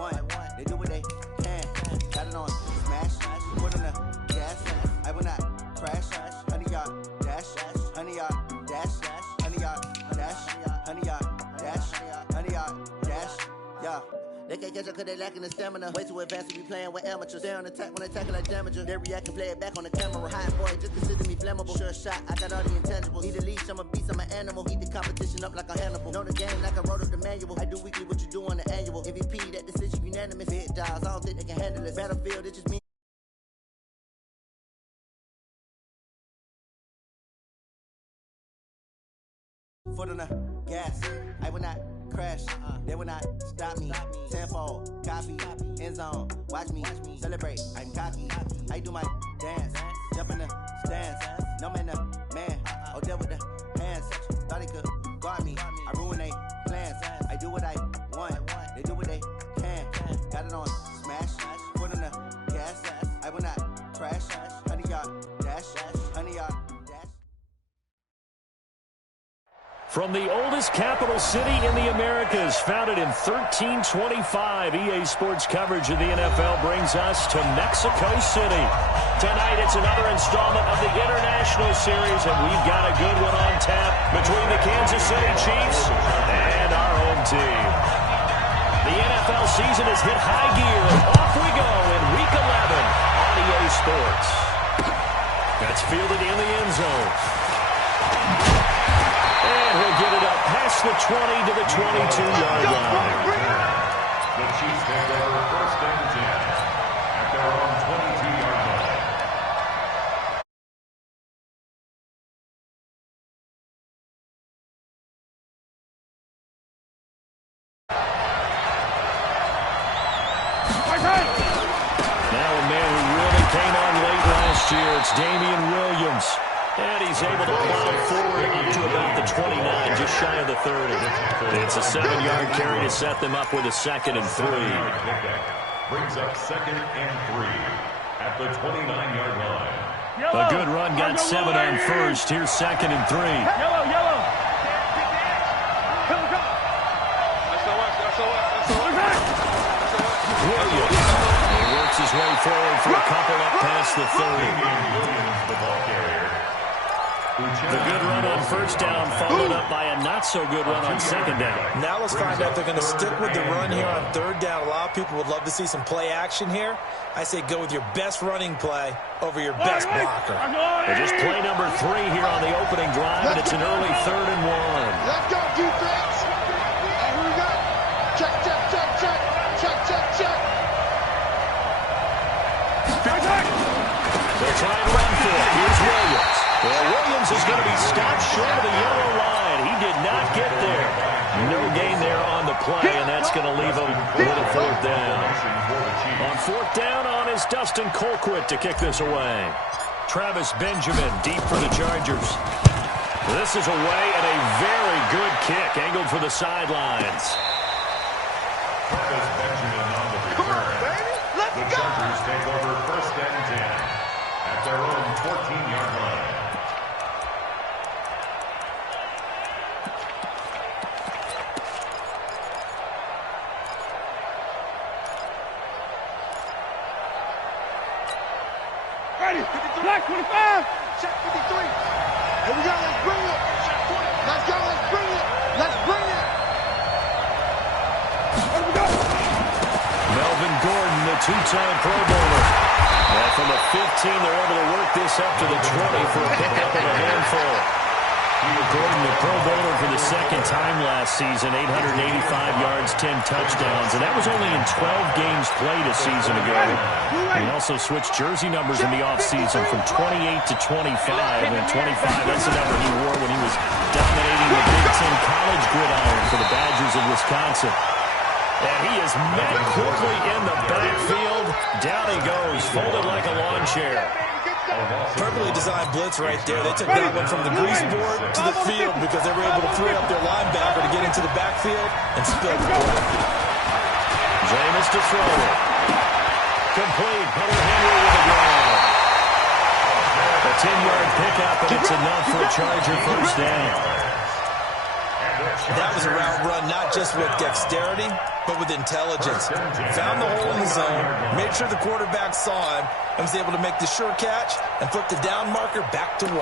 want. They do what they can. Got it on smash. Put on the gas. I will not crash. 100-yard dash. 100-yard dash. 100-yard dash. 100-yard dash. 100-yard dash. Yeah. They can't catch up cause they lacking the stamina. Way too advanced to be playing with amateurs. They on attack when they tackle like damager. They react and play it back on the camera. High boy, just consider me flammable. Sure shot, I got all the intangibles. Need a leash, I'm a beast, I'm an animal. Eat the competition up like a Hannibal. Know the game like I wrote up the manual. I do weekly what you do on the annual. MVP, that decision unanimous. Big dials, I don't think they can handle it. Battlefield, it just me. Foot on the gas, I will not crash. They will not stop me. Tenfold, copy, end zone. Watch me celebrate. I'm cocky. I do my dance. Jump in the stands. No man, man. Oh, deal with the hands. Thought they could guard me. I ruin they plans. I do what I want. They do what they can. Got it on smash. Foot on the gas. I will not crash. 100-yard dash. 100-yard. From the oldest capital city in the Americas, founded in 1325, EA Sports coverage of the NFL brings us to Mexico City. Tonight, it's another installment of the International Series, and we've got a good one on tap between the Kansas City Chiefs and our home team. The NFL season has hit high gear, and off we go in Week 11 on EA Sports. That's fielded in the end zone. And he'll get it up past the 20 to the 22-yard line. The Chiefs take over first and 10 at their own 22-yard line. Now a man who really came on late last year, it's Damian Williams. And he's able to plow forward up to about the 29, just shy of the 30. It's a 7-yard carry to set them up with a 2nd and 3. Brings up 2nd and 3 at the 29-yard line. A good run, got 7 on first. Here's 2nd and 3. Yellow. Williams. He works his way forward for a couple up past the 30. The ball carrier. The good run on first down followed up by a not-so-good run on second down. Now let's find out if they're going to stick with the run here on third down. A lot of people would love to see some play action here. I say go with your best running play over your best blocker. Well, just play number 3 here on the opening drive, and it's an early 3rd and 1. Let's go, defense. And here we go. Check. They're trying to run for it. Here's Williams. Well, Williams is going to be stopped short of the yellow line. He did not get there. No gain there on the play, and that's going to leave him with a 4th down. On 4th down is Dustin Colquitt to kick this away. Travis Benjamin deep for the Chargers. This is away and a very good kick, angled for the sidelines. Travis Benjamin on the return. The Chargers take over first and 10 at their own 14-yard line. Ready. Black 25. Check 53. Here we go. Let's bring it. Let's go. Let's bring it. Let's bring it. Here we go. Melvin Gordon, the 2-time Pro Bowler. And from the 15, they're able to work this up to the 20 for a pickup of a handful. Gordon, the Pro Bowler for the 2nd time last season, 885 yards, 10 touchdowns, and that was only in 12 games played a season ago. He also switched jersey numbers in the offseason from 28 to 25, and 25, that's the number he wore when he was dominating the Big Ten college gridiron for the Badgers of Wisconsin. And he is met quickly in the backfield. Down he goes, folded like a lawn chair. Perfectly designed blitz right there. They took that one from the grease board to the field because they were able to free up their linebacker to get into the backfield and spill the ball. Jameis to throw it. Complete. Hunter Henry with the ground. A 10-yard pickup, and it's enough for a Charger first down. That was a route run not just with dexterity, but with intelligence. Found the hole in the zone, made sure the quarterback saw him, and was able to make the sure catch and flip the down marker back to 1.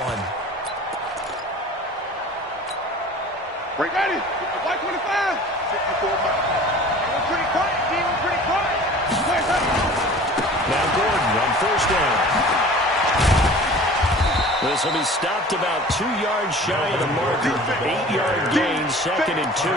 Ready? White 25. 54 miles. We're pretty quiet, team. We're pretty quiet. Now Gordon on first down. This will be stopped about 2 yards shy of the marker. 8-yard gain, 2nd and 2.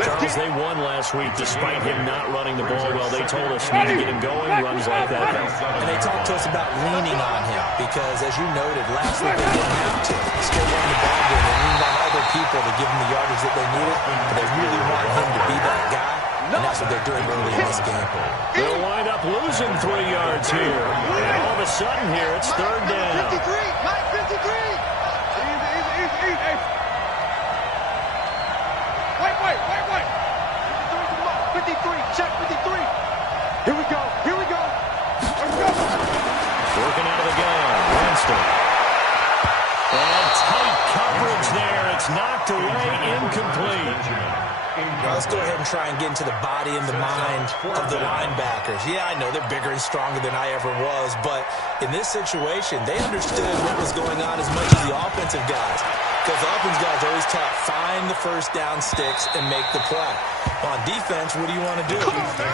Charles, they won last week despite him not running the ball well. They told us need to get him going, runs like that. And they talked to us about leaning on him because, as you noted, last week they didn't have to. Still won the ball game. They leaned on other people to give them the yardage that they needed, but they really want him to be that guy, and that's what they're doing early in this game. They'll wind up losing 3 yards here. And all of a sudden here, it's 3rd down. 53. Mike 53. Easy. Wait. 53. Check 53. Here we go. Let's go. Working out of the gun. Winston. And tight coverage there. It's knocked away, incomplete. Now let's go ahead and try and get into the body and the mind of the linebackers. Yeah, I know they're bigger and stronger than I ever was, but in this situation, they understood what was going on as much as the offensive guys. Because the offensive guys always taught, find the first down sticks and make the play. On defense, what do you want to do?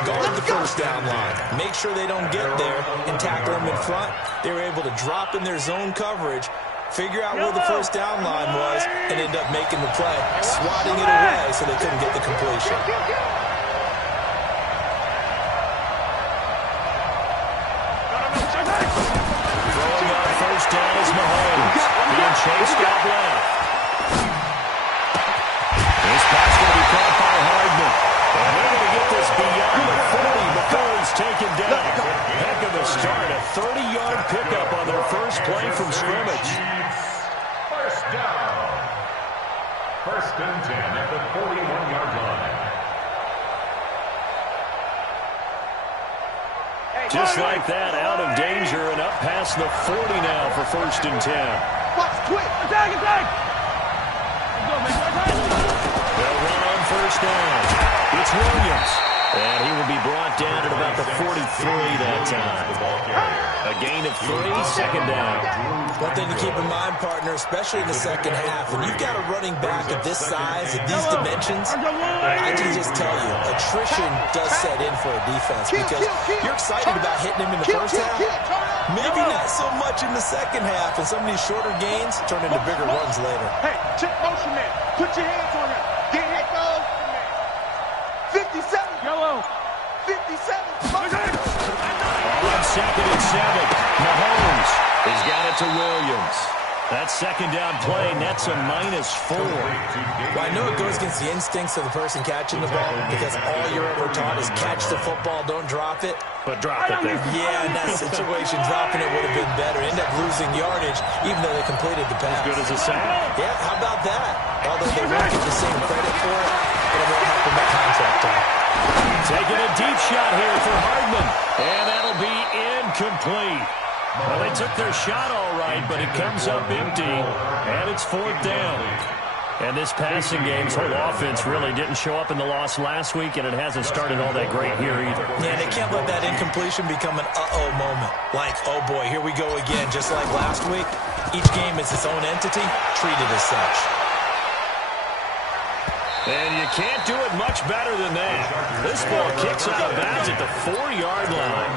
Guard the first down line. Make sure they don't get there and tackle them in front. They were able to drop in their zone coverage, figure out where the first down line was, and end up making the play, swatting it away so they couldn't get the completion. Throwing on first down is Mahomes. Being chased out left. This pass going to be caught by Hardman. And they're going to get this beyond the 40 before he's taken down. Heck of a start. A 30-yard pickup on their first play from scrimmage. First down. 1st and 10 at the 41-yard line. Just like that, out of danger and up past the 40 now for 1st and 10. Watch, quick. Attack. They'll run on first down. It's Williams. And he will be brought down at about the 43 that time. A gain of 3, 2nd down. One thing to keep in mind, partner, especially in the second half, when you've got a running back of this size, at these dimensions, I can just tell you, attrition does set in for a defense because you're excited about hitting him in the first half. Maybe not so much in the second half, and some of these shorter gains turn into bigger runs later. Hey, check motion man. Put your hands on him. Get hit, go. 57. Yellow. 57. On 2nd and 7. Mahomes has got it to Williams. That 2nd down play nets a -4. Well, I know it goes against the instincts of the person catching the ball because all you're ever taught is catch the football, don't drop it. But drop it there. Yeah, in that situation, dropping it would have been better. End up losing yardage, even though they completed the pass. As good as a sack. Yeah, how about that? Although they won't get the same credit for it, but it won't help them at contract time. Taking a deep shot here for Hardman. And that'll be incomplete. Well, they took their shot all right, but it comes up empty. And it's 4th down. And this passing game's whole offense really didn't show up in the loss last week, and it hasn't started all that great here either. Yeah, they can't let that incompletion become an uh-oh moment. Like, oh boy, here we go again, just like last week. Each game is its own entity, treated as such. And you can't do it much better than that. This ball kicks out of bounds at the 4-yard line.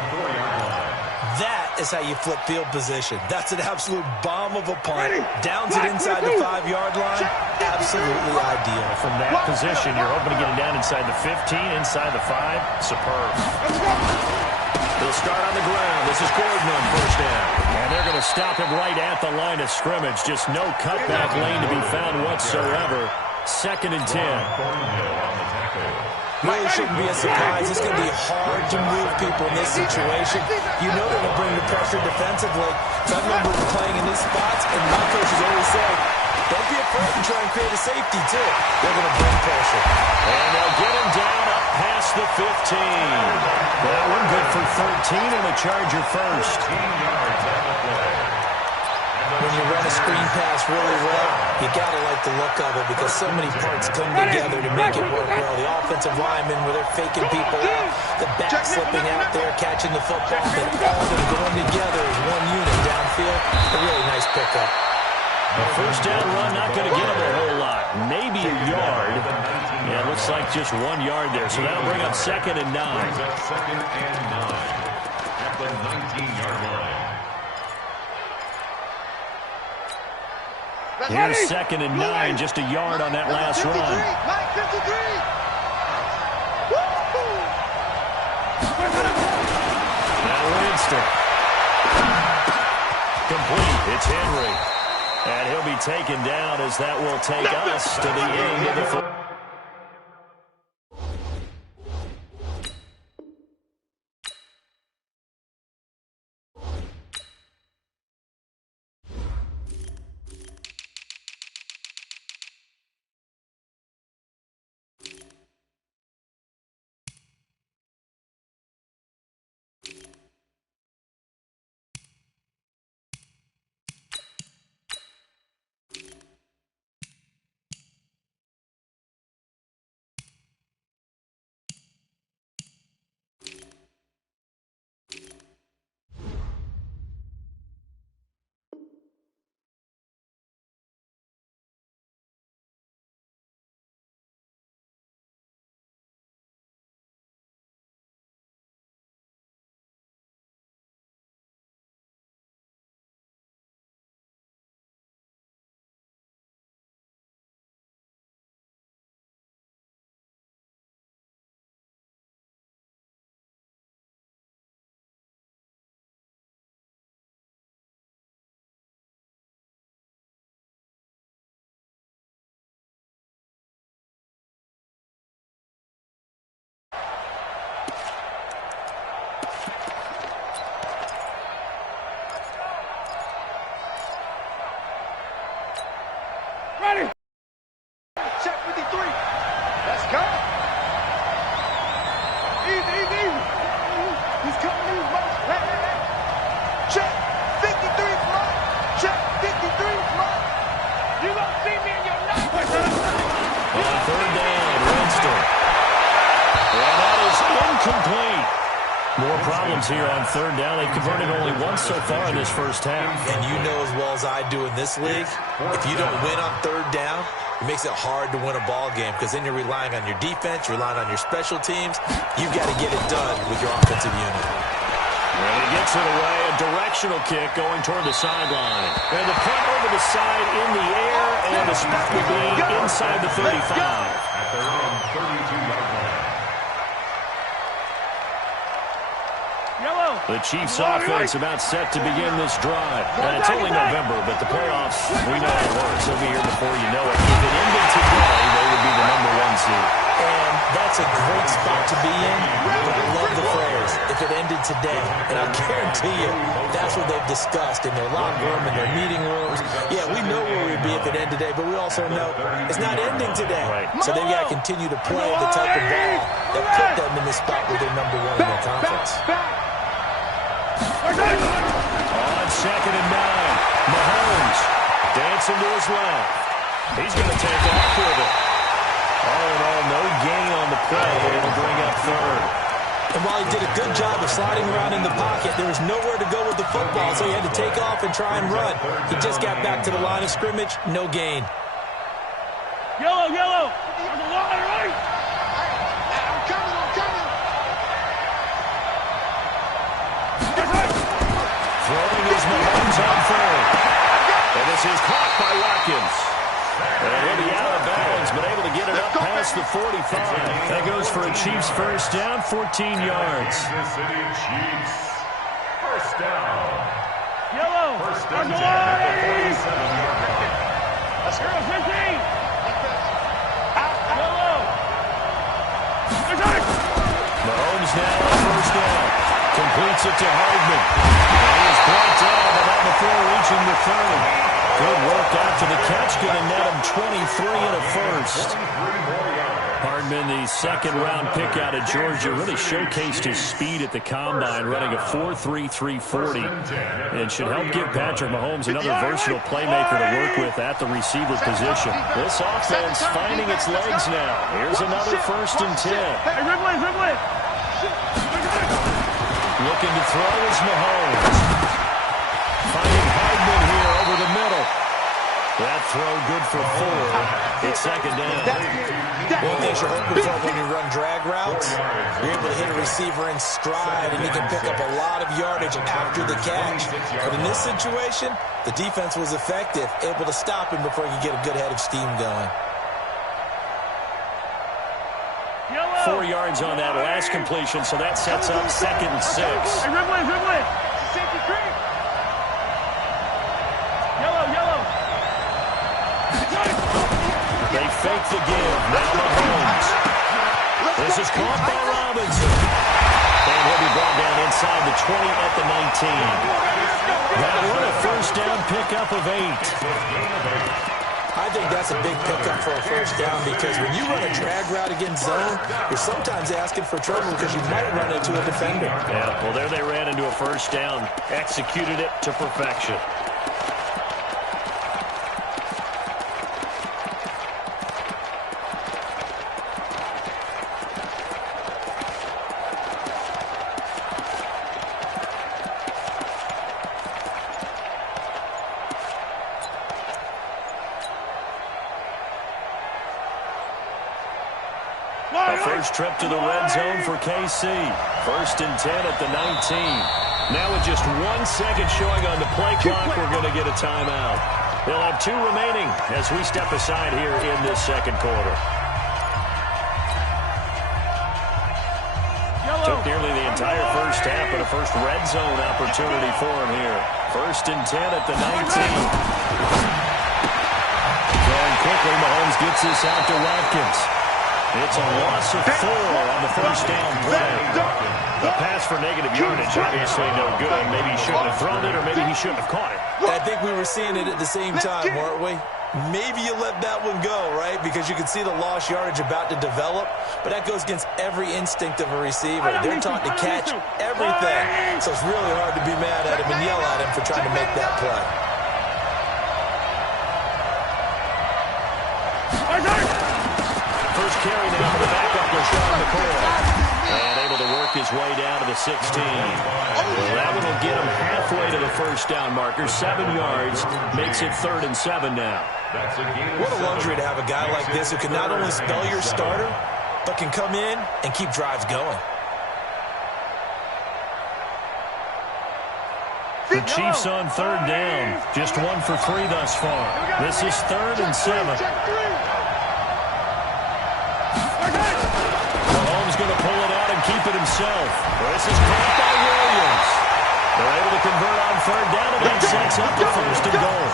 That is how you flip field position. That's an absolute bomb of a punt. Downs it inside the 5-yard line. Absolutely ideal. From that position, you're hoping to get it down inside the 15, inside the 5. Superb. They'll start on the ground. This is Gordon on first down. And they're going to stop him right at the line of scrimmage. Just no cutback lane to be found whatsoever. 2nd and 10. Really shouldn't be a surprise. It's going to be hard to move people in this situation. You know they're going to bring the pressure defensively. So I remember playing in these spots, and my coaches always say, don't be afraid to try and create a safety, too. They're going to bring pressure. And they'll get him down up past the 15. That one good for 13 and a Charger first. when you run a screen pass really well, you got to like the look of it because so many parts come together to make it work well. The offensive linemen, where they're faking people out, the back slipping out there, catching the football, and all of them going together as one unit downfield. A really nice pickup. A first down run, not going to get him a whole lot. Maybe a yard. Yeah, it looks like just 1 yard there. So that'll bring up 2nd and 9. Second and 9 at the 19-yard line. Here's 2nd and 9, just a yard on that last run. Now Winston. Complete. It's Henry. And he'll be taken down as that will take us to the end of the first. Ready. Check 53. Let's go. Easy. He's coming in. Hey. Check 53 front. Check 53 front. You gonna see me in your night. On 3rd down, Winston. And that is incomplete. More problems here on 3rd down. They've converted only once so far in this first half. And you know as well as I do in this league, if you don't win on 3rd down, it makes it hard to win a ball game because then you're relying on your defense, you're relying on your special teams. You've got to get it done with your offensive unit. And he gets it away, a directional kick going toward the sideline. And the punt over the side in the air, and the spot will be inside the 35. At their own 32-yard line. The Chiefs' offense about set to begin this drive. And it's only November, but the playoffs, we know how it works. They'll be here before you know it. If it ended today, they would be the #1 seed. And that's a great spot to be in. But I love the phrase, if it ended today. And I guarantee you, that's what they've discussed in their locker room, in their meeting rooms. Yeah, we know where we'd be if it ended today, but we also know it's not ending today. Right. So they've got to continue to play the type of ball that put them in the spot where they're #1 in their conference. On 2nd and 9, Mahomes dancing to his left. He's going to take off with it. All in all, no gain on the play, and it'll bring up 3rd. And while he did a good job of sliding around in the pocket, there was nowhere to go with the football, so he had to take off and try and run. He just got back to the line of scrimmage, no gain. Yellow. There's a line, right? I'm coming. Throwing is Mahomes on 3rd. And this is caught by Watkins. And he'll be out of bounds, but able to get it up past the 45. That goes for a Chiefs first down, 14 yards. Kansas City Chiefs. First down. Yellow. First and 10 There's a at the line. 47-yard line. Let's go. 15. Yellow. Mahomes now on first down. Completes it to Hardman. And he is brought down, but not before reaching the 30. Good work after the catch. Going to net him 23 and a first. 23 more yards. Hardman, the second-round pick out of Georgia, really showcased his speed at the combine, running a 4.33 40, and should help give Patrick Mahomes another versatile playmaker to work with at the receiver position. This offense finding its legs now. Here's another 1st and 10. Looking to throw is Mahomes. Finding Hardman here over the middle. That throw good for 4. It's 2nd down. One thing you're hoping for when you run drag routes, you're able to hit a receiver in stride, and you can pick up a lot of yardage after the catch. But in this situation, the defense was effective, able to stop him before he could get a good head of steam going. 4 yards on that last completion, so that sets up 2nd and 6. They fake the give. Now Mahomes. This is caught by Robinson. And he'll be brought down inside the 20 at the 19. That one a 1st down pickup of 8. I think that's a big pickup for a 1st down, because when you run a drag route against zone, you're sometimes asking for trouble because you might run into a defender. Yeah, well, there they ran into a 1st down. Executed it to perfection. A first trip to the red zone for KC. 1st and 10 at the 19. Now with just 1 second showing on the play clock, we're going to get a timeout. They'll have 2 remaining as we step aside here in this 2nd quarter. Took nearly the entire 1st half, but a first red zone opportunity for him here. 1st and 10 at the 19. Going quickly, Mahomes gets this out to Watkins. It's a loss of 4 on the 1st down play. The pass for negative yardage, obviously no good. Maybe he shouldn't have thrown it, or maybe he shouldn't have caught it. I think we were seeing it at the same time, weren't we? Maybe you let that one go, right? Because you can see the lost yardage about to develop, but that goes against every instinct of a receiver. They're taught to catch everything, so it's really hard to be mad at him and yell at him for trying to make that play. First carry now for the backup, LaShawn McCoy. And able to work his way down to the 16. Well, that one will get him halfway to the 1st down marker. 7 yards makes it 3rd and 7 now. What a luxury to have a guy like this who can not only spell your starter, but can come in and keep drives going. The Chiefs on 3rd down. Just 1 for 3 thus far. This is 3rd and 7. Mahomes going to pull it out and keep it himself. This is caught by Williams. They're able to convert on 3rd down, and that sets up the 1st and goal.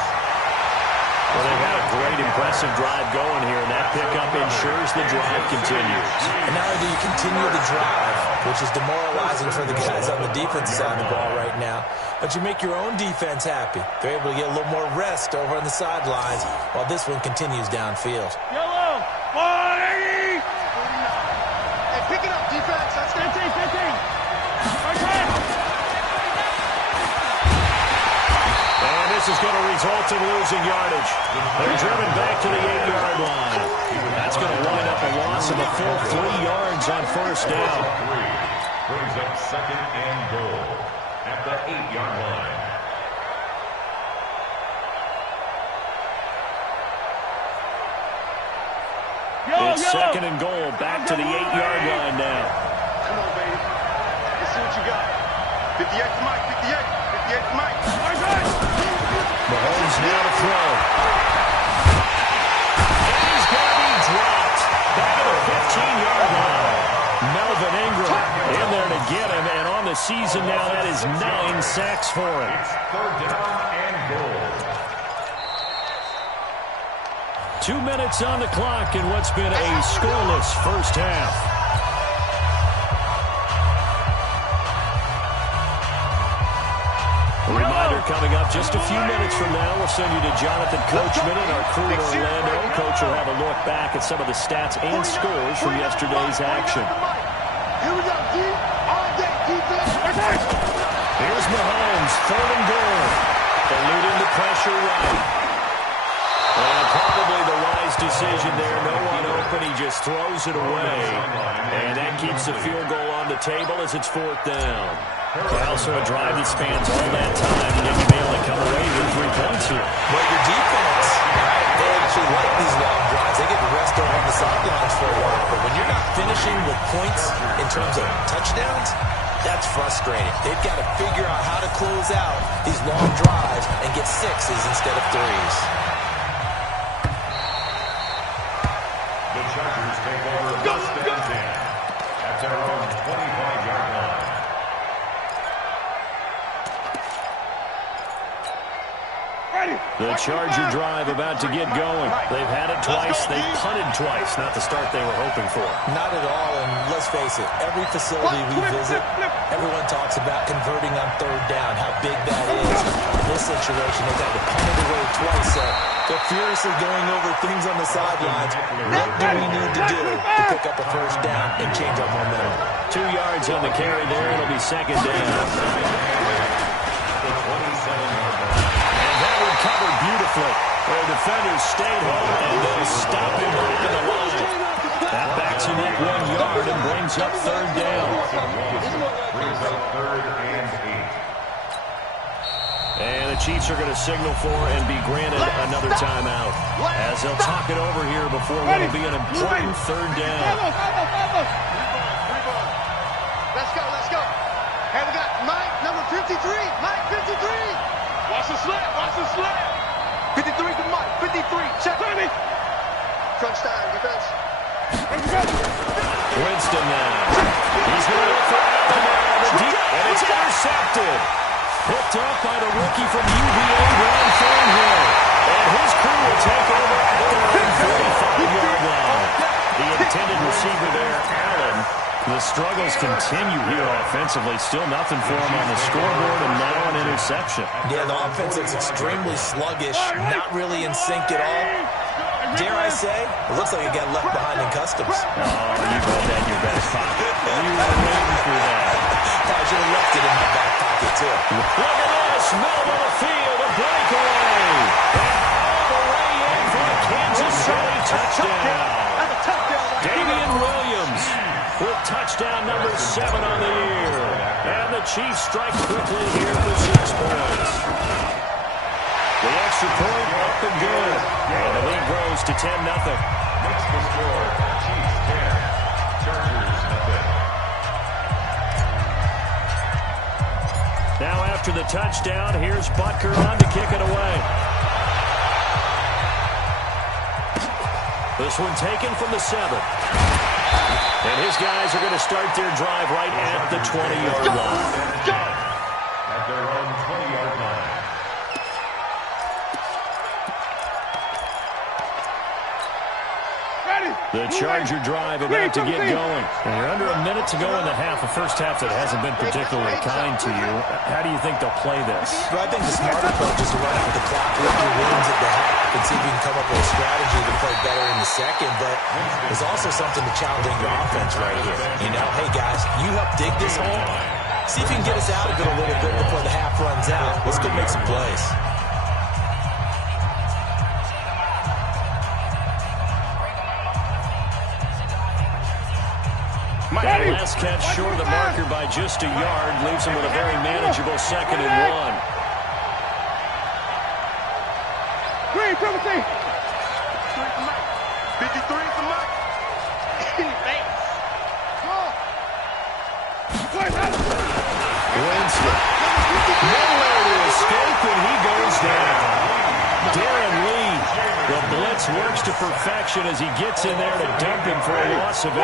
Well, they've had a great, impressive drive going here, and that pickup ensures the drive continues. And not only do you continue the drive, which is demoralizing for the guys on the defense side of the ball right now, but you make your own defense happy. They're able to get a little more rest over on the sidelines while this one continues downfield. Yellow, 180. Hey, pick it up, defense. That's 15. And this is going to result in losing yardage. They're driven back to the 8-yard line. That's going to wind up a loss of a full 3 yards on 1st down. Brings up 2nd and goal at the 8-yard line. It's 2nd and goal, back to the 8-yard line now. Come on, baby. Let's see what you got. 58 to Mike, 58 to Mike. Mahomes now to throw. And he's going to be dropped back at the 15-yard line. Melvin Ingram in there to get him, and on the season now, that is 9 sacks for him. It's 3rd down and goal. 2 minutes on the clock in what's been a scoreless 1st half. A reminder, coming up just a few minutes from now. We'll send you to Jonathan Coachman and our crew in Orlando. Coach will have a look back at some of the stats and scores from yesterday's action. Here we go, D. All day, defense. Here's Mahomes, 3rd and goal. Eluding the pressure right. And probably the wise decision there. No one open. He just throws it away. And that keeps the field goal on the table as it's 4th down. Also a drive that spans all that time, and then you may only come away with 3 points here. Well, your defense, they actually like these long drives. They get the rest over on the sidelines for a while. But when you're not finishing with points in terms of touchdowns, that's frustrating. They've got to figure out how to close out these long drives and get 6s instead of 3s. The Chargers take over first and 10 at their own 25-yard line. The Charger drive about to get going. They've had it twice. They've punted twice. Not the start they were hoping for. Not at all, and let's face it, every facility we visit, everyone talks about converting on 3rd down, how big that is. In this situation, they've had to punt it away twice, so they're furiously going over things on the sidelines. What do we need to do to pick up a 1st down and change our momentum? 2 yards on the carry there. It'll be 2nd down. The 27-yard line. Covered beautifully. Their defenders stayed home, and they stop him right in the line. That backs him up 1 yard and brings up 3rd down. Brings up 3rd and 8. And the Chiefs are going to signal for and be granted another timeout, as they'll talk it over here before what will be an important 3rd down. Let's go, let's go. And we got Mike, number 53. Mike, 53. Watch the slap, watch the slap. 53 for Mike, 53. Check. Crunch time, defense. Winston now. He's going to look for Allen, and it's intercepted. Picked up by the rookie from UVA, Ron Thornhill. And his crew will take over at their own 45-yard line. The intended receiver there, Allen. The struggles continue here offensively. Still nothing for him on the scoreboard, and now an interception. Yeah, the offense looks extremely sluggish, not really in sync at all. Dare I say, it looks like it got left behind in customs. Oh, you got that in your back pocket. You were waiting for that. I should have left it in my back pocket, too. Look at this. Middle of the field, a breakaway. And all the way in for a Kansas City touchdown. Damian Williams with touchdown number 7 on the year. And the Chiefs strike quickly here for 6 points. The extra point up and good. And the lead grows to 10-0. Next to score, Chiefs 10, Chargers nothing. Now after the touchdown, here's Butker on to kick it away. This one taken from the 7. And his guys are going to start their drive right at the 20-yard line. At their own 20-yard line. The Charger drive about to get going. And you're under a minute to go in the half, a first half that hasn't been particularly kind to you. How do you think they'll play this? Well, I think the smart approach is to run out the clock, lift your wins at the half, and see if you can come up with a strategy to play better in the second. But there's also something to challenging your offense right here. You know, hey, guys, you help dig this hole. See if you can get us out of it a little bit before the half runs out. Let's go make some plays. Last catch short of the marker by just a yard. Leaves him with a very manageable 2nd and 1. Three, 53 for Mike. Winston. Nowhere to escape when he goes down. Darren Lee. The blitz works to perfection as he gets in there to dump him for a loss of 8.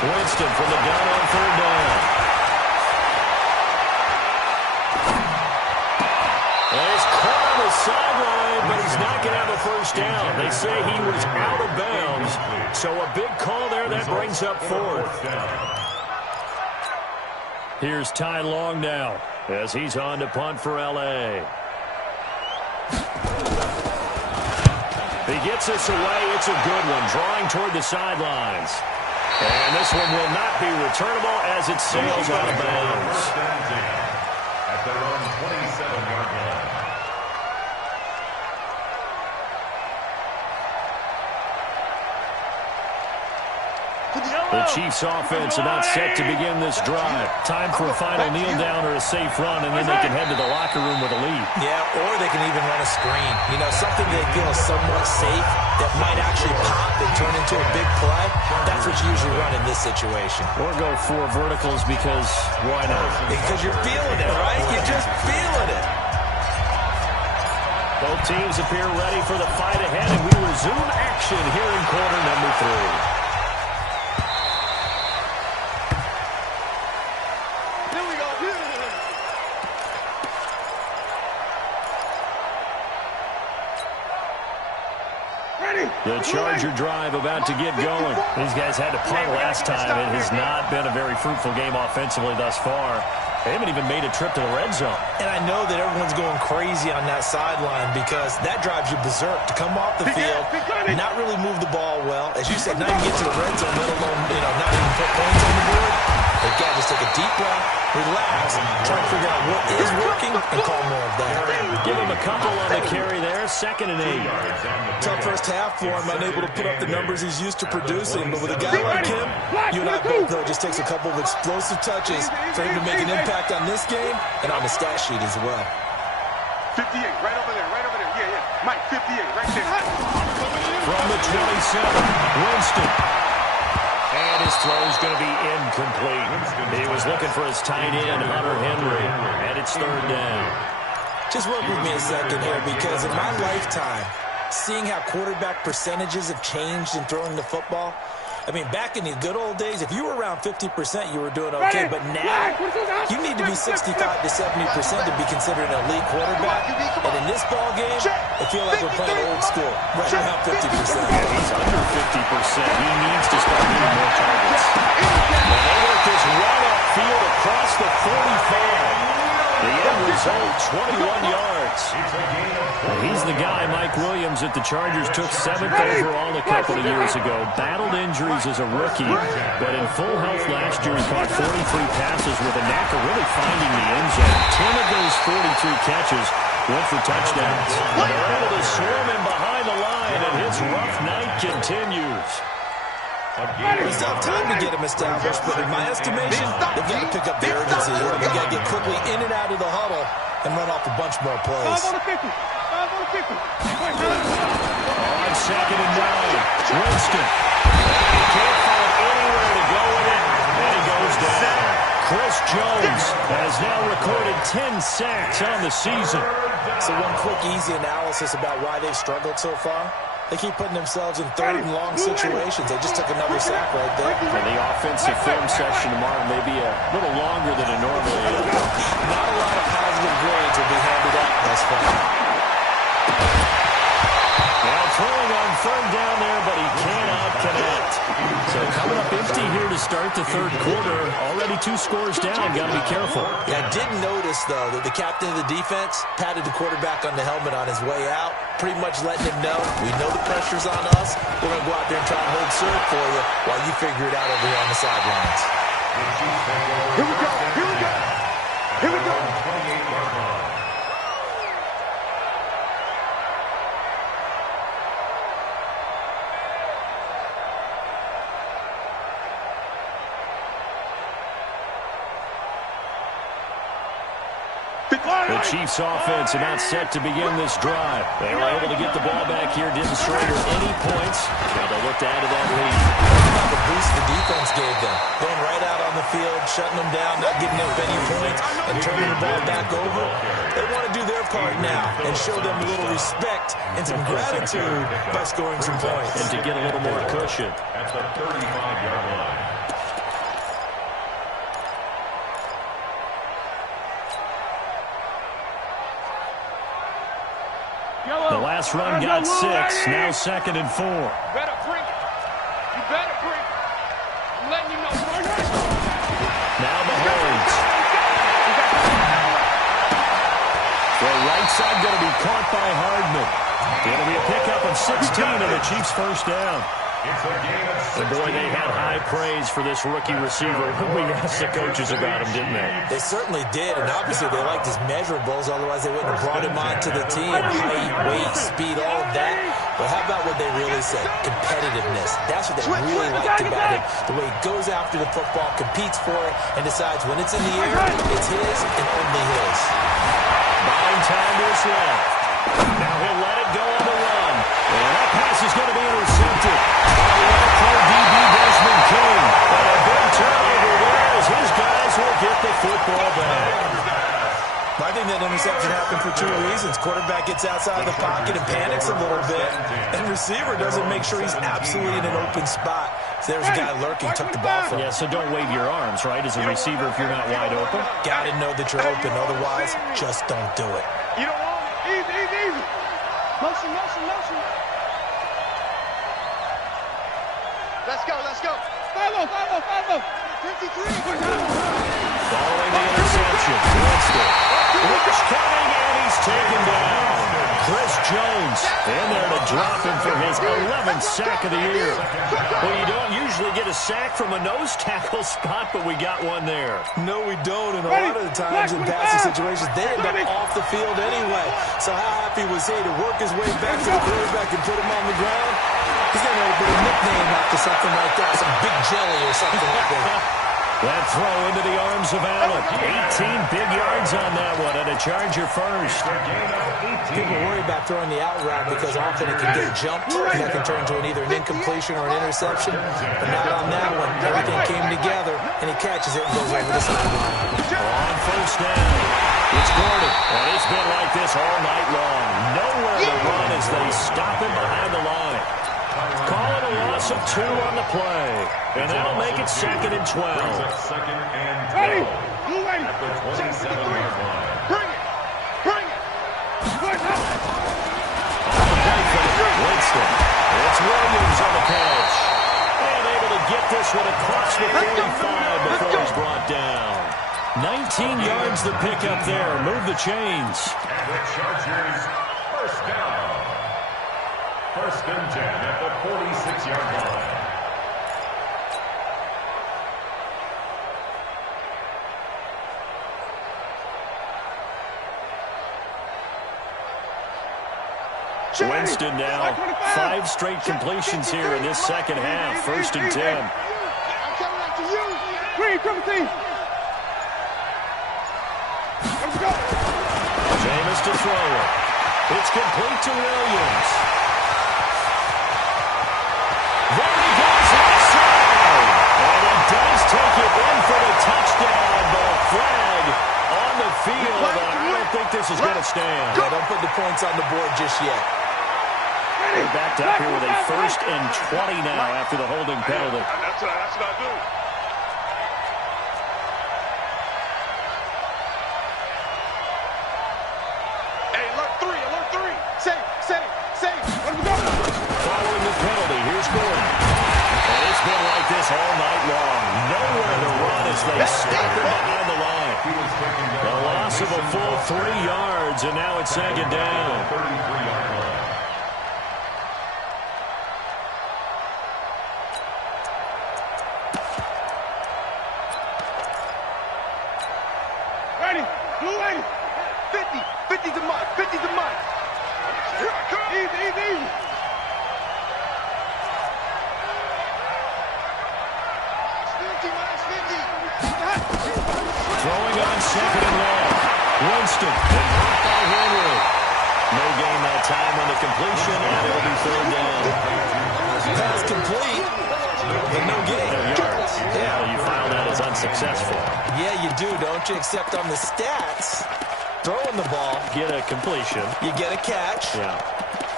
Winston from the gun on 3rd down. not going to have a first down. They say he was out of bounds. So a big call there that brings up fourth. Here's Ty Long now as he's on to punt for L.A. He gets this away. It's a good one, drawing toward the sidelines. And this one will not be returnable as it sails out of bounds. At their own 27-yard line. The Chiefs' offense are not set to begin this drive. Time for a final kneel down or a safe run, and then they can head to the locker room with a lead. Yeah, or they can even run a screen. You know, something they feel is somewhat safe that might actually pop and turn into a big play. That's what you usually run in this situation. Or go 4 verticals because why not? Because you're feeling it, right? You're just feeling it. Both teams appear ready for the fight ahead, and we resume action here in quarter number 3. The Charger drive about to get going. These guys had to punt last time. It has not been a very fruitful game offensively thus far. They haven't even made a trip to the red zone. And I know that everyone's going crazy on that sideline because that drives you berserk to come off the field, not really move the ball well. As you said, not even get to the red zone, let alone, not even put points on the board. They've got to just take a deep breath, relax, try to figure out what is working, and call more of that. Give him a couple on the carry there, 2nd and 8. Tough first half for him, unable to put up the numbers he's used to producing. But with a guy like him, you and I both know it just takes a couple of explosive touches for him to make an impact on this game and on the stat sheet as well. 58, right over there, right over there. Yeah. Mike, 58, right there. From the 27, Winston. And his throw is going to be incomplete. He was looking for his tight end, Hunter Henry, and it's 3rd down. Just work with me a second here, because in my lifetime, seeing how quarterback percentages have changed in throwing the football, I mean, back in the good old days, if you were around 50%, you were doing okay. But now, you need to be 65 to 70% to be considered an elite quarterback. And in this ball game, I feel like we're playing old school, right around 50%. He's under 50%. He needs to start getting more targets. Now they work this right upfield across the 45. The end result, 21 yards. He's the guy, Mike Williams, that the Chargers took 7th overall a couple of years ago. Battled injuries as a rookie, but in full health last year, he caught 43 passes with a knack of really finding the end zone. 10 of those 43 catches went for touchdowns. And they're able to swarm him behind the line, and his rough night continues. We still have time to get him established, but in my estimation, they've got to pick up the urgency here. They've got to get quickly in and out of the huddle and run off a bunch more plays. 5 on the 50. 5 on the 50. On 2nd and 9, Winston. He can't find anywhere to go with it, and he goes down. Chris Jones has now recorded 10 sacks on the season. So one quick, easy analysis about why they've struggled so far. They keep putting themselves in 3rd and long situations. They just took another sack right there. And the offensive film session tomorrow may be a little longer than it normally is. Not a lot of positive grades will be handed out thus far. Now throwing on 3rd down there, but he cannot connect. So coming up empty here to start the 3rd quarter. Already 2 scores down. Got to be careful. Yeah, I did notice, though, that the captain of the defense patted the quarterback on the helmet on his way out, pretty much letting him know, we know the pressure's on us. We're going to go out there and try and hold serve for you while you figure it out over here on the sidelines. Here we go. Here we go. Here we go. 28-yard line. The Chiefs offense are not set to begin this drive. They were able to get the ball back here, didn't surrender any points. Now they look to add to that lead. About the boost the defense gave them. Going right out on the field, shutting them down, not giving up any points, and turning the ball back over. They want to do their part now and show them a little respect and some gratitude by scoring some points. And to get a little more cushion. At the 35-yard line. The last run got 6. Now 2nd and 4. You better bring it. You better bring it. I'm letting you know. Now Mahomes. The right side going to be caught by Hardman. It'll be a pickup of 16 and the Chiefs first down. And boy, they had high praise for this rookie receiver when we asked the coaches about him, didn't they? They certainly did, and obviously they liked his measurables, otherwise they wouldn't have brought him onto the team. Height, weight, speed, all of that. But how about what they really said? Competitiveness. That's what they really liked about him. The way he goes after the football, competes for it, and decides when it's in the air, it's his and only his. Buying time to his left. Now he'll let it go on the run. And that pass is going to be intercepted by the all-pro DB Desmond King. And a big turnover there as his guys will get the football back. I think that interception happened for 2 reasons. Quarterback gets outside the pocket and panics a little bit, and receiver doesn't make sure he's absolutely in an open spot. So there's a guy lurking, took the ball from him. Yeah, so don't wave your arms, right, as a receiver if you're not wide open. Got to know that you're open, otherwise just don't do it. You don't want it. Easy, easy, easy. Motion, motion, motion. Let's go, let's go. Follow, follow, follow. 53. Following the interception, Winston. Rush coming, and he's taken down. Chris Jones in there to drop him for his 11th sack of the year. Well, you don't usually get a sack from a nose tackle spot, but we got one there. No, we don't, and a lot of the times in passing situations, they end up off the field anyway. So how happy was he to work his way back to the quarterback and put him on the ground? He's going to put a nickname after something like that, some big jelly or something like that. That throw into the arms of Allen. 18 big yards on that one, and a Charger first. People worry about throwing the out route because often it can get jumped, and that can turn into either an incompletion or an interception. But not on that one. Everything came together, and he catches it and goes over the sideline. On first down, it's Gordon. And it's been like this all night long. Nowhere to run as they stop him behind the line. Call it a loss of 2 on the play. And that'll make it 2nd and 12. Second and 12. Ready. Blue ready. At the 27-yard line. Bring it. Bring it. Winston. It's Williams on the catch. And able to get this one across the 45 before he's brought down. 19 yards to pick up there. Move the chains. And the Chargers first down. First and 10 at the 46-yard line. Winston now 5 straight completions here in this second half. First and 10. I'm coming after you. Green, come team. Let's go. Jameis to throw it. It's complete to Williams. There he goes left side. And he does take it in for the touchdown, but a flag on the field. And I don't think this is going to stand. Yeah, don't put the points on the board just yet. They're backed up here with a first and 20 now after the holding penalty. That's what I do. Hey, alert 3. Save. Let me go. Following the penalty, here's Gordon. And it's been like this all night long. Nowhere to run as they stop him behind the line. The loss of a full 3 yards, and now it's 2nd down. 33-yard line. Ready. Blue ready. 50 to Mike. 50 to Mike. Here I come. Easy. Throwing on 2nd and long. Winston, and hurt by Henry. No gain that time on the completion, and it'll be 3rd down. Pass complete, but no gain. No yards. Yeah, you file that as unsuccessful. Yeah, you do, don't you? Except on the stats, throwing the ball, Get a completion. you get a catch, Yeah.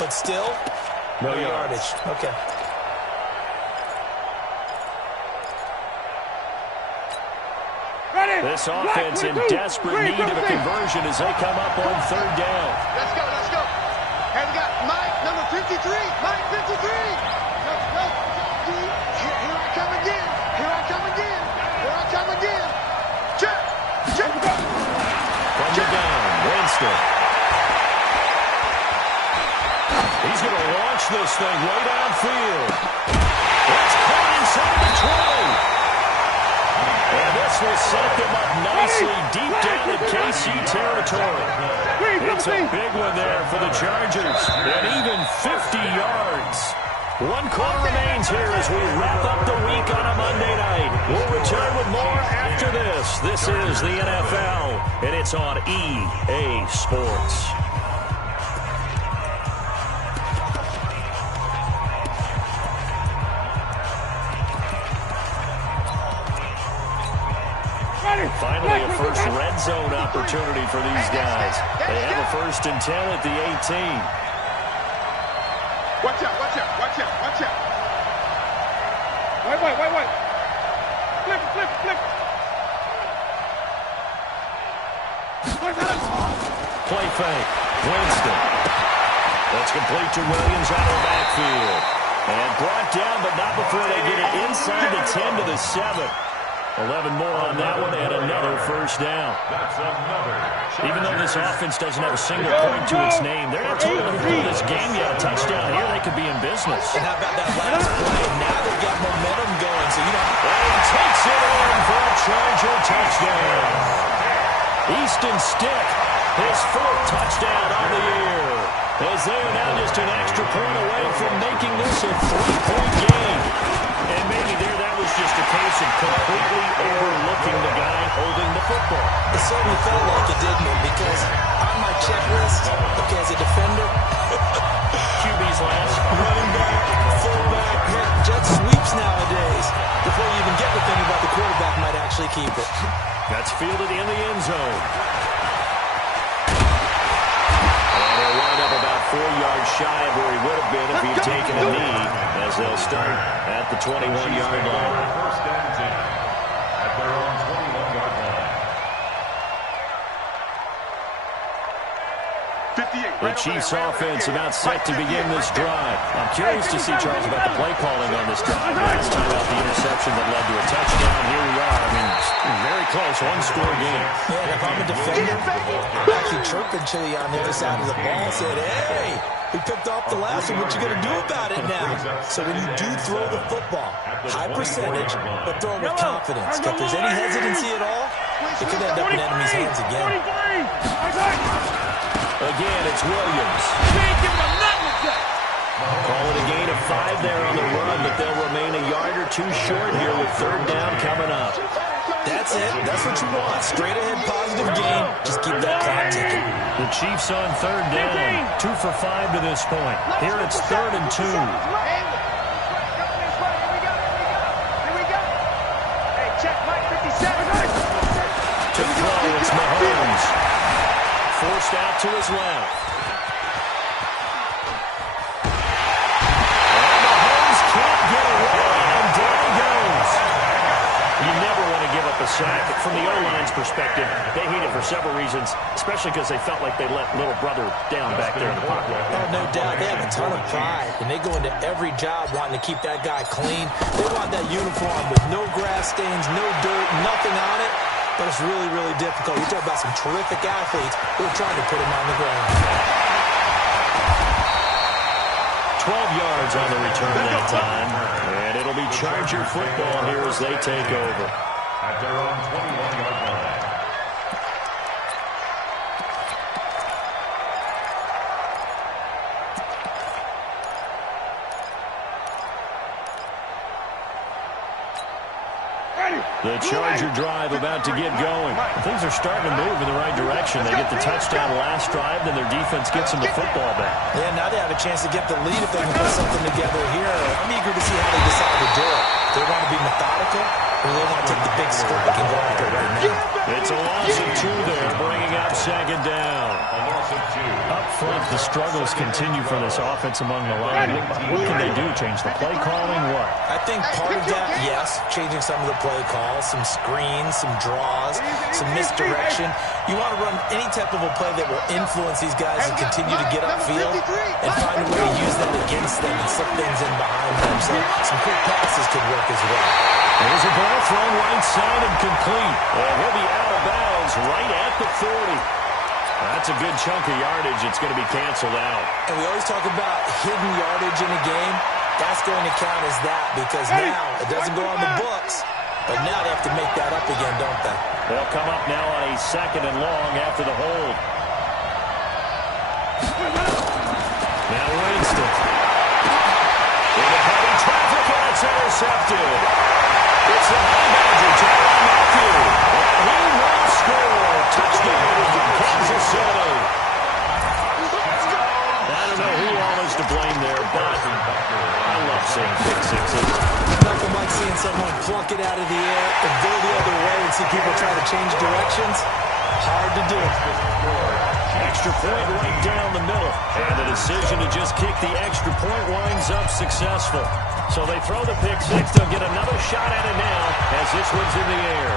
but still, No yardage. yards. Okay. Ready. This offense in desperate need of a conversion as they come up on 3rd down. Let's go. And we got Mike, number 53. Mike, 53. No. Here I come again. Here I come again. Here I come again. Check. From the down, Winston. He's going to launch this thing way downfield. It's caught inside the 20. And this will set them up nicely deep down in KC territory. It's a big one there for the Chargers. And even 50 yards. One quarter remains here as we wrap up the week on a Monday night. We'll return with more after this. This is the NFL, and it's on EA Sports. Finally, a first red zone opportunity for these guys. They have a 1st and 10 at the 18. Watch out. Wait. Flip. Play fake. Winston. That's complete to Williams out of the backfield. And brought down, but not before they get it inside the 10 to the 7. 11 more on that one, and another first down. Even though this offense doesn't have a single point to its name, they're not totally through this game yet. A touchdown here, they could be in business. And how about that last play? Now they've got momentum going, so you know. And takes it in for a Charger touchdown. Easton Stick, his 4th touchdown on the year. As they are now just an extra point away from making this a 3-point game. And maybe that was just a case of completely overlooking the guy holding the football. It certainly felt like it, didn't it? Because on my checklist, okay, as a defender, QB's last. running back, fullback, jet sweeps nowadays. Before you even get to think about the quarterback might actually keep it. That's fielded in the end zone. And he'll wind up about 4 yards shy of where he would have been if he'd taken a knee, as they'll start at the 21-yard line. 1st and 10 at their own 21-yard line. 58. The Chiefs offense about set to begin this drive. I'm curious to see, Charles, about the play calling on this drive. Last time out, the interception that led to a touchdown. Here we are. I mean, very close, one-score game. Yeah, and if I'm a defender, I'm actually chirping Chili on the other side of the ball, said, hey, we picked off the last one. What you going to do about it now? So when you do throw the football, high percentage, but throw it with confidence. If there's any hesitancy at all, it could end up in enemy's hands again. Again, it's Williams. Call it a gain of 5 there on the run, but they'll remain a yard or 2 short here with 3rd down coming up. That's it. That's what you want. Straight ahead positive game. Just keep that clock ticking. The Chiefs on 3rd down. 2 for 5 to this point. Here it's 3rd and 2. Here we go. Hey, check Mike, 57. To throw, it's Mahomes. Forced out to his left. And Mahomes can't get away, and down he goes. You never want to give up a sack. From the O-line's perspective, they hate it for several reasons, especially because they felt like they let little brother down back there in the pocket. Oh, no doubt. They have a ton of pride, and they go into every job wanting to keep that guy clean. They want that uniform with no grass stains, no dirt, nothing on it. But it's really, really difficult. You talk about some terrific athletes who are trying to put him on the ground. 12 yards on the return that time. And it'll be Charger football here as they take over. At their own 21-yard line. The Charger drive about to get going. Things are starting to move in the right direction. They get the touchdown last drive, then their defense gets them the football back. Yeah, now they have a chance to get the lead if they can put something together here. I'm eager to see how they decide to do it. They want to be methodical, or they want to take the big strike and go after it right now. It's a loss of 2 there, bringing up second down. A loss of 2. Up front, the struggles continue for this offense among the line. What can they do? Change the play calling? What? I think part of that, yes, changing some of the play calls, some screens, some draws, some misdirection. You want to run any type of a play that will influence these guys and continue to get upfield and find a way to use that against them and slip things in behind them. So some quick passes could work as well. There's a ball thrown right side and complete. And he'll be out of bounds right at the 40. That's a good chunk of yardage. It's going to be canceled out. And we always talk about hidden yardage in a game. That's going to count as that because now it doesn't go on the books, but now they have to make that up again, don't they? They'll come up now on a 2nd and long after the hold. Now Winston. In the heavy traffic, and it's intercepted. It's the high Badger, Tyrann Mathieu. He will score. Touchdown, Kansas City. I don't know who all is to blame there, but I love seeing pick sixes. Nothing like seeing someone plunk it out of the air and go the other way and see people try to change directions. Hard to do. Extra point right down the middle. And the decision to just kick the extra point winds up successful. So they throw the pick six. They'll get another shot at it now as this one's in the air.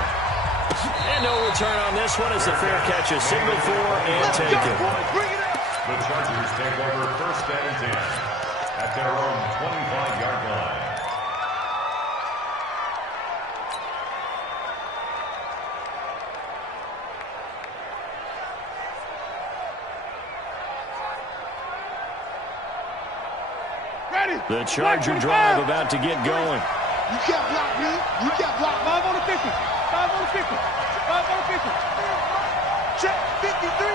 And no return on this one as the fair catch is signaled for and taken. The Chargers take over 1st and 10 at their own 25-yard line. The Charger drive about to get going. You can't block me. You can't block 5 on the 50. 5 on the 50. 5 on the 50. Check 53.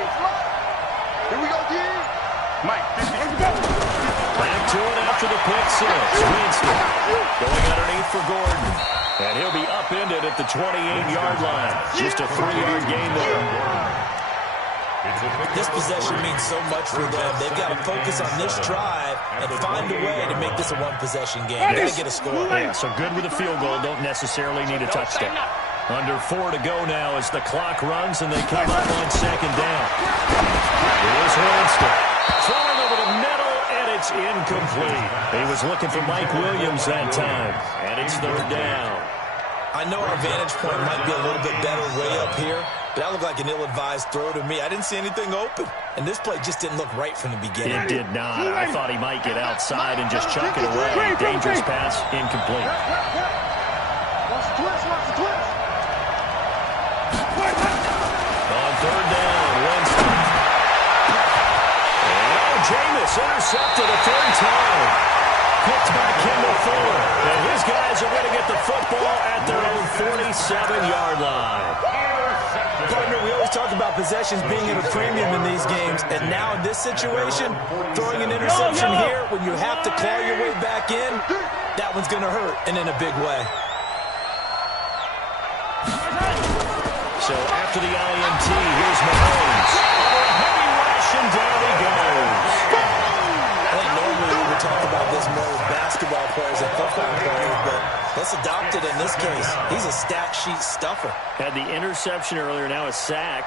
Here we go, D. Mike, 50. Back to it after the pick six. Winston going underneath for Gordon. And he'll be upended at the 28-yard line. Just a 3-yard gain there. This possession means so much for them. They've got to focus on this drive and find a way to make this a one-possession game. They've got to get a score. Yeah, so good with a field goal. Don't necessarily need a touchdown. Under 4 to go now as the clock runs and they come up on 2nd down. Here's Winston. Throwing over the middle, and it's incomplete. He was looking for Mike Williams that time, and it's 3rd down. I know our vantage point might be a little bit better way up here, but that looked like an ill-advised throw to me. I didn't see anything open, and this play just didn't look right from the beginning. It did not. I thought he might get outside and just chuck it away. Dangerous pass, incomplete. Watch the twist, watch the twist. On 3rd down, Winston. And Jameis intercepted a 3rd time. Picked by Kendall Fuller. And his guys are going to get the football at their own 47-yard line. Partner, we always talk about possessions being at a premium in these games, and now in this situation, throwing an interception here when you have to claw your way back in, that one's going to hurt, and in a big way. So after the INT, here's Mahomes. Heavy rush, and down he goes. I think normally we would talk about this more with basketball players and football players, but let's adopt it in this case. He's a stat sheet stuffer. Had the interception earlier, now a sack.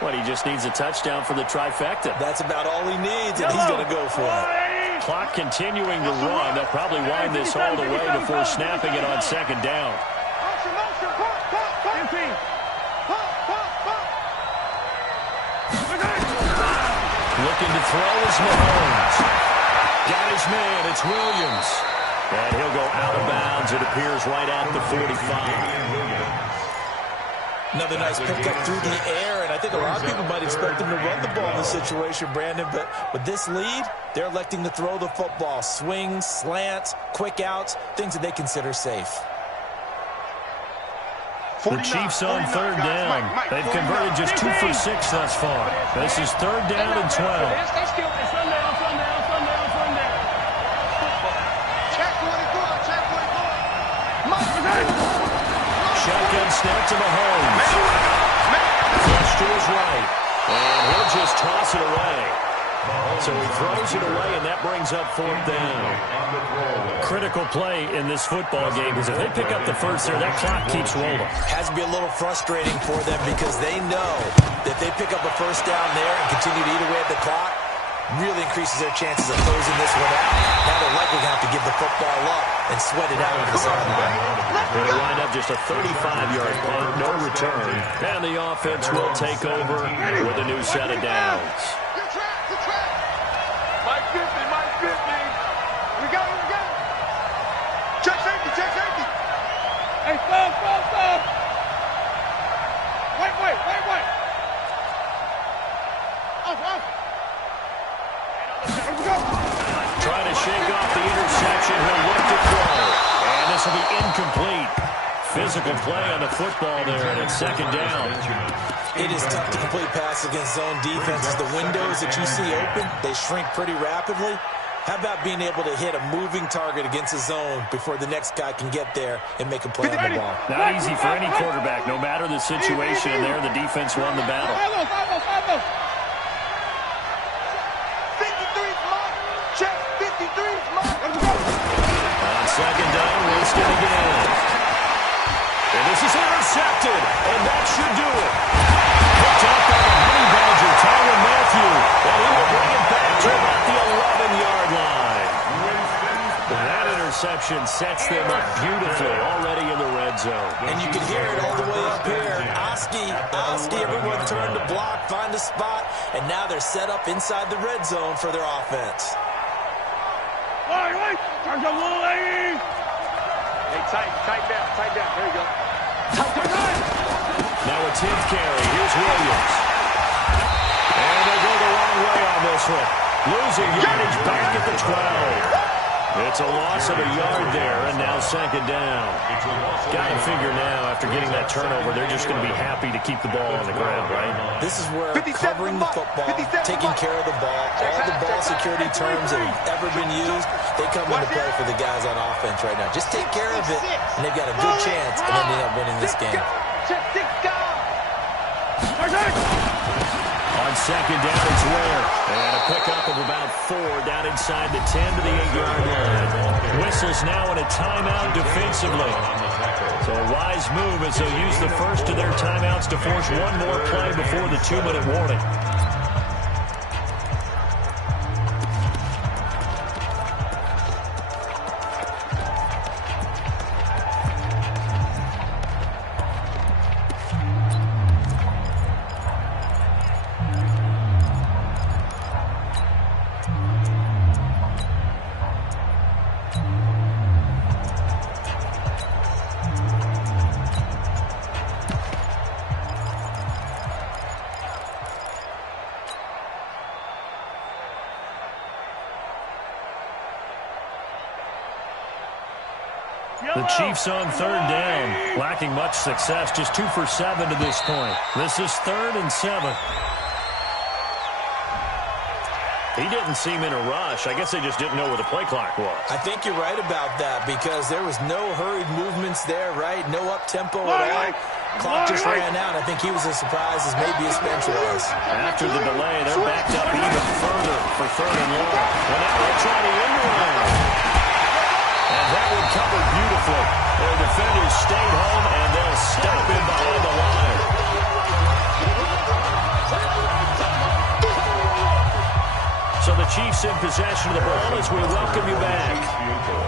What, he just needs a touchdown for the trifecta. That's about all he needs, and he's going to go for it. Clock continuing to run. They'll probably wind this all the way before snapping it on 2nd down. Looking to throw is Mahomes. Got his man, it's Williams. And he'll go out of bounds, it appears, right at the 45. Another nice pickup through the air, and I think a lot of people might expect them to run the ball in this situation, Brandon, but with this lead, they're electing to throw the football. Swings, slants, quick outs, things that they consider safe. The Chiefs on 3rd down. They've converted just 2 for 6 thus far. This is 3rd down and 12. Shotgun snap to Mahomes. Flush to his right. And he'll just toss it away. So he throws it away, and that brings up fourth down. Critical play in this football game, because if they pick up the first there, that clock keeps rolling. Has to be a little frustrating for them because they know that they pick up a first down there and continue to eat away at the clock, really increases their chances of closing this one out. Now they're likely going to have to give the football up and sweat it out on the sideline. They wind up just a 35-yard punt, no return, and the offense will take over with a new set of downs. Mike 50, Mike 50. We got it, we got it. Check safety, check safety. Hey, stop. Wait. Off. Let's go. Trying to shake off the interception. He'll look to throw. And this will be incomplete. Physical play on the football there, and it's second down. It is tough to complete pass against zone defenses. The windows that you see open, they shrink pretty rapidly. How about being able to hit a moving target against a zone before the next guy can get there and make a play on the ball? Not easy for any quarterback. No matter the situation in there, the defense won the battle. 53's mark. Check 53's mark. On second down, Winston again. And this is intercepted, and that should do it. Picked up by the Honey Badger, Tyrann Mathieu, and he will bring it back to about the 11-yard line. That interception sets them up beautifully already in the red zone. And you can hear it all the way up here. Oski, everyone turned to block, find a spot, and now they're set up inside the red zone for their offense. Wait. Turn your little lady. Hey, tighten down. There you go. Now a 10th carry. Here's Williams. And they go the wrong way on this one. Losing yardage back at the 12. It's a loss of a yard there, and now second down. Got to figure now, after getting that turnover, they're just going to be happy to keep the ball on the ground, right? This is where covering the football, taking care of the ball, all the ball security terms that have ever been used, they come into play for the guys on offense right now. Just take care of it, and they've got a good chance of ending up winning this game. On second down, it's Ware. And a pickup of about 4 down inside the 10 to the 8-yard line. Whistles now in a timeout defensively. So a wise move as they'll use the first of their timeouts to force one more play before the 2-minute warning. The Chiefs on third down, lacking much success, just 2 for 7 to this point. This is 3rd and 7. He didn't seem in a rush. I guess they just didn't know where the play clock was. I think you're right about that because there was no hurried movements there, right? No up-tempo at all. Clock just ran out. I think he was as surprised as maybe his bench was. After the delay, they're backed up even further for 3rd and long. And now they try to end around. And that one covered beautifully. Their defenders stayed home, and they'll stop him behind the line. So the Chiefs in possession of the ball as we welcome you back.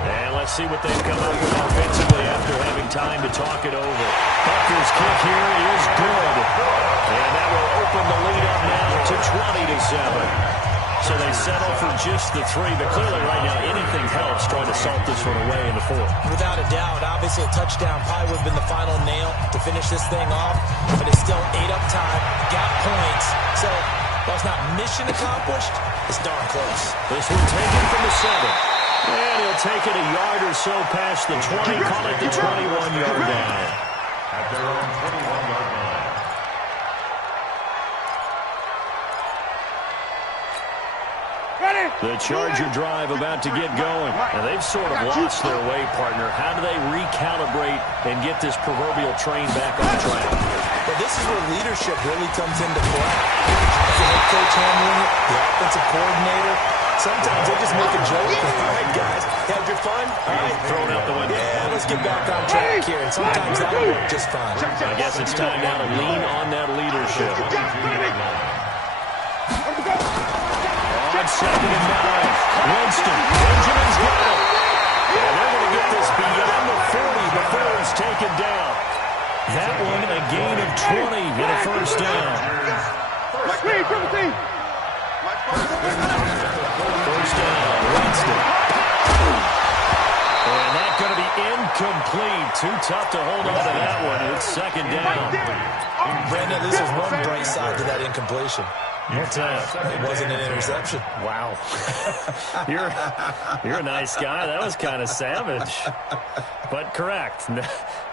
And let's see what they've come up with offensively after having time to talk it over. Butker's kick here is good. And that will open the lead up now to 20-7. So they settle for just the 3, but clearly right now anything helps trying to salt this one away in the 4th. Without a doubt, obviously a touchdown probably would have been the final nail to finish this thing off, but it's still 8 up time, got points. So while it's not mission accomplished, it's darn close. This one taken from the 7. And he'll take it a yard or so past the 20, call it the 21-yard line. At their own 21-yard line. The Charger drive about to get going. And they've sort of lost their way, partner. How do they recalibrate and get this proverbial train back on track? Well, this this is where leadership really comes into play. The head coach handling it, the offensive coordinator. Sometimes they just make a joke. All right, guys, had your fun? All right, thrown out the window. Yeah, let's get back on track here. And sometimes that'll work just fine. I guess it's time now to lean on that leadership. On 2nd and 9, Winston. Benjamin's got it. And they're going to get this beyond the 40 before it's taken down. That one a gain of 20 with a first down. First down, Winston. And that's going to be incomplete. Too tough to hold on to that one. It's 2nd down. Brandon, at least there's one bright side to that incompletion. What's that? It wasn't an interception. Wow. You're a nice guy. That was kind of savage. But correct.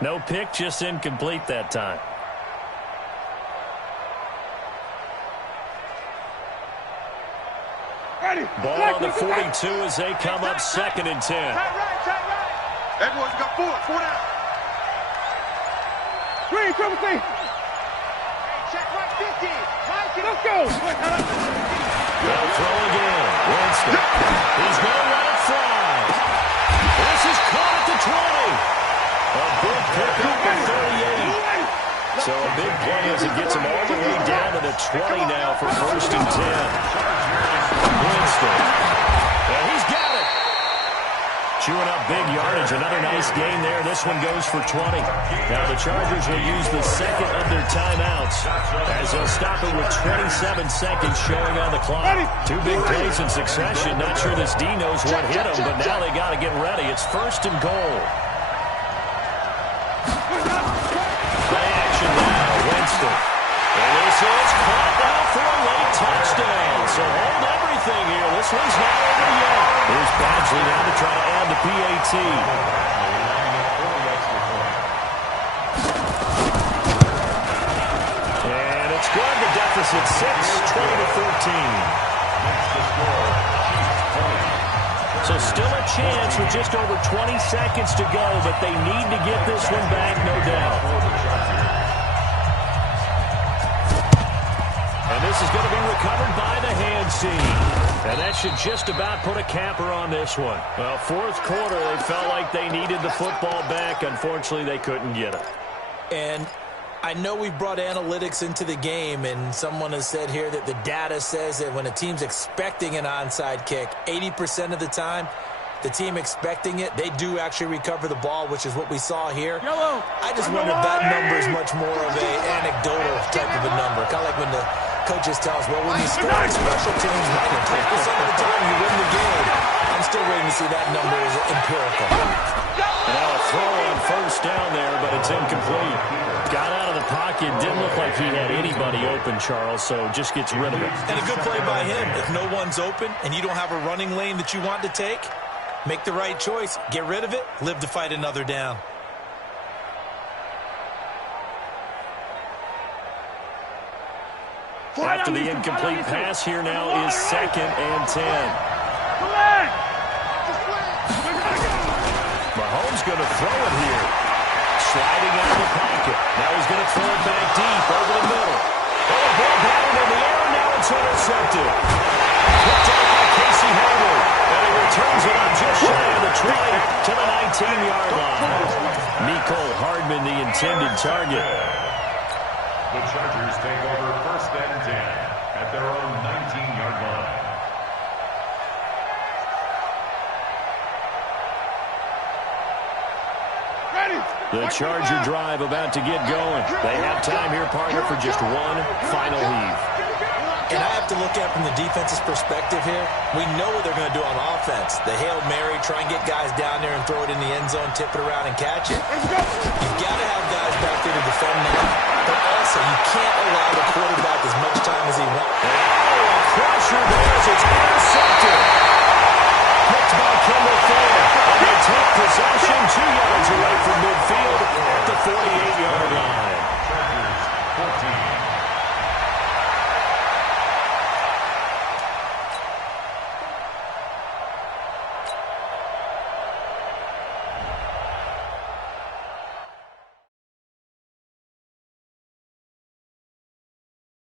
No pick, just incomplete that time. Ball on the 42 as they come up 2nd and 10. Everyone's got 4 down. Green, triple C. Check right 50. Let's go. They'll throw again. Winston. He's going to let it fly. This is caught at the 20. A big pickup at 38. So a big play as it gets him all the way down to the 20 now for 1st and 10. Winston. And he's got it. Chewing up big yardage. Another nice gain there. This one goes for 20. Now the Chargers will use the second of their timeouts as they'll stop it with 27 seconds showing on the clock. 2 big plays in succession. Not sure this D knows what hit him, but now they got to get ready. It's 1st and goal. Play action now. Winston. And this is caught now for a late touchdown. So hold everything here. This one's not over yet. Here's Badgley now to try to add the PAT. And it's good. The deficit 6, 20-14. So still a chance with just over 20 seconds to go, but they need to get this one back, no doubt. And this is going to be recovered by the hands team. And that should just about put a capper on this one. Well, 4th quarter, they felt like they needed the football back. Unfortunately, they couldn't get it. And I know we've brought analytics into the game, and someone has said here that the data says that when a team's expecting an onside kick, 80% of the time, the team expecting it, they do actually recover the ball, which is what we saw here. I just wonder if that number is much more of an anecdotal type of a number. Kind of like when the coaches tell us, well, when you score on special teams, 93% of the time you win the game. I'm still waiting to see that number is empirical. Now a throw on 1st down there, but it's incomplete. Got out of the pocket. Didn't look like he had anybody open, Charles, so just gets rid of it. And a good play by him. If no one's open and you don't have a running lane that you want to take, make the right choice. Get rid of it. Live to fight another down. After the incomplete pass here now is 2nd and 10. Mahomes going to throw it here. Sliding out of the pocket. Now he's going to throw it back deep over the middle. Oh, ball batted in the air. Now it's intercepted. Picked out by Casey Hayward. And he returns it on just shy of the 20 to the 19-yard line. Mecole Hardman, the intended target. The Chargers take over 1st and 10 at their own 19-yard line. The Charger drive about to get going. They have time here, partner, for just one final heave. And I have to look at it from the defense's perspective here. We know what they're going to do on offense. The Hail Mary, try and get guys down there and throw it in the end zone, tip it around and catch it. You've got to have guys back there to defend that. But also, you can't allow the quarterback